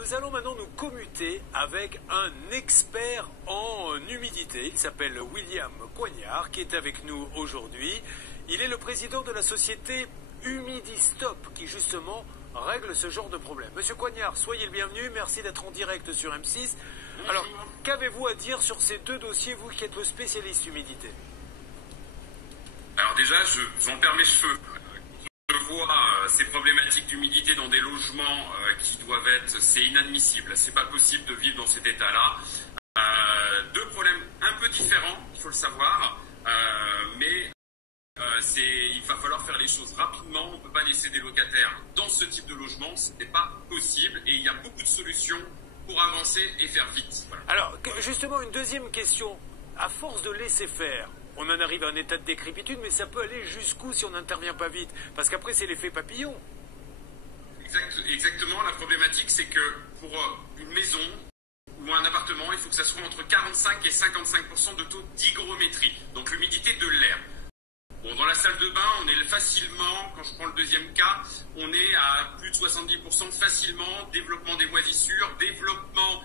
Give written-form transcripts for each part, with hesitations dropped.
nous allons maintenant nous commuter avec un expert en humidité. Il s'appelle William Coignard, qui est avec nous aujourd'hui. Il est le président de la société Humidistop, qui justement règle ce genre de problème. Monsieur Coignard, soyez le bienvenu. Merci d'être en direct sur M6. Alors, qu'avez-vous à dire sur ces deux dossiers, vous qui êtes le spécialiste humidité? Alors déjà, j'en perds mes cheveux. Je vois ces problématiques d'humidité dans des logements qui doivent être... C'est inadmissible. C'est pas possible de vivre dans cet état-là. Deux problèmes un peu différents, il faut le savoir. Mais il va falloir faire les choses rapidement. On ne peut pas laisser des locataires dans ce type de logement. Ce n'est pas possible. Et il y a beaucoup de solutions pour avancer et faire vite. Voilà. Alors, justement, une deuxième question. À force de laisser faire, on en arrive à un état de décrépitude, mais ça peut aller jusqu'où si on n'intervient pas vite? Parce qu'après, c'est l'effet papillon. Exactement. La problématique, c'est que pour une maison ou un appartement, il faut que ça soit entre 45 et 55% de taux d'hygrométrie, donc l'humidité de l'air. Bon, dans la salle de bain, on est facilement, quand je prends le deuxième cas, on est à plus de 70% facilement, développement des moisissures, développement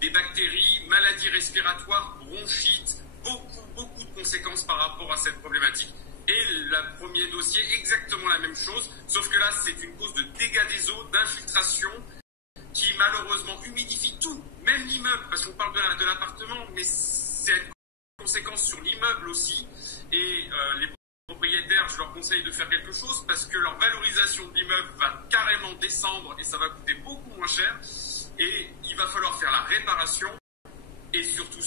des bactéries, maladies respiratoires, bronchites, beaucoup de conséquences par rapport à cette problématique. Et le premier dossier, exactement la même chose, sauf que là, c'est une cause de dégâts des eaux, d'infiltration, qui malheureusement humidifie tout, même l'immeuble, parce qu'on parle de l'appartement, mais c'est une conséquence sur l'immeuble aussi. Et les propriétaires, je leur conseille de faire quelque chose, parce que leur valorisation de l'immeuble va carrément descendre et ça va coûter beaucoup moins cher. Et il va falloir faire la réparation. Et surtout,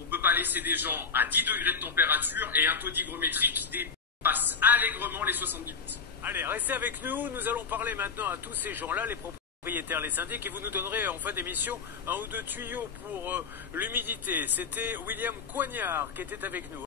on ne peut pas laisser des gens à 10 degrés de température et un taux d'hygrométrie qui dépasse allègrement les 70%. Allez, restez avec nous. Nous allons parler maintenant à tous ces gens-là, les propriétaires, les syndics, et vous nous donnerez en fin d'émission un ou deux tuyaux pour l'humidité. C'était William Coignard qui était avec nous.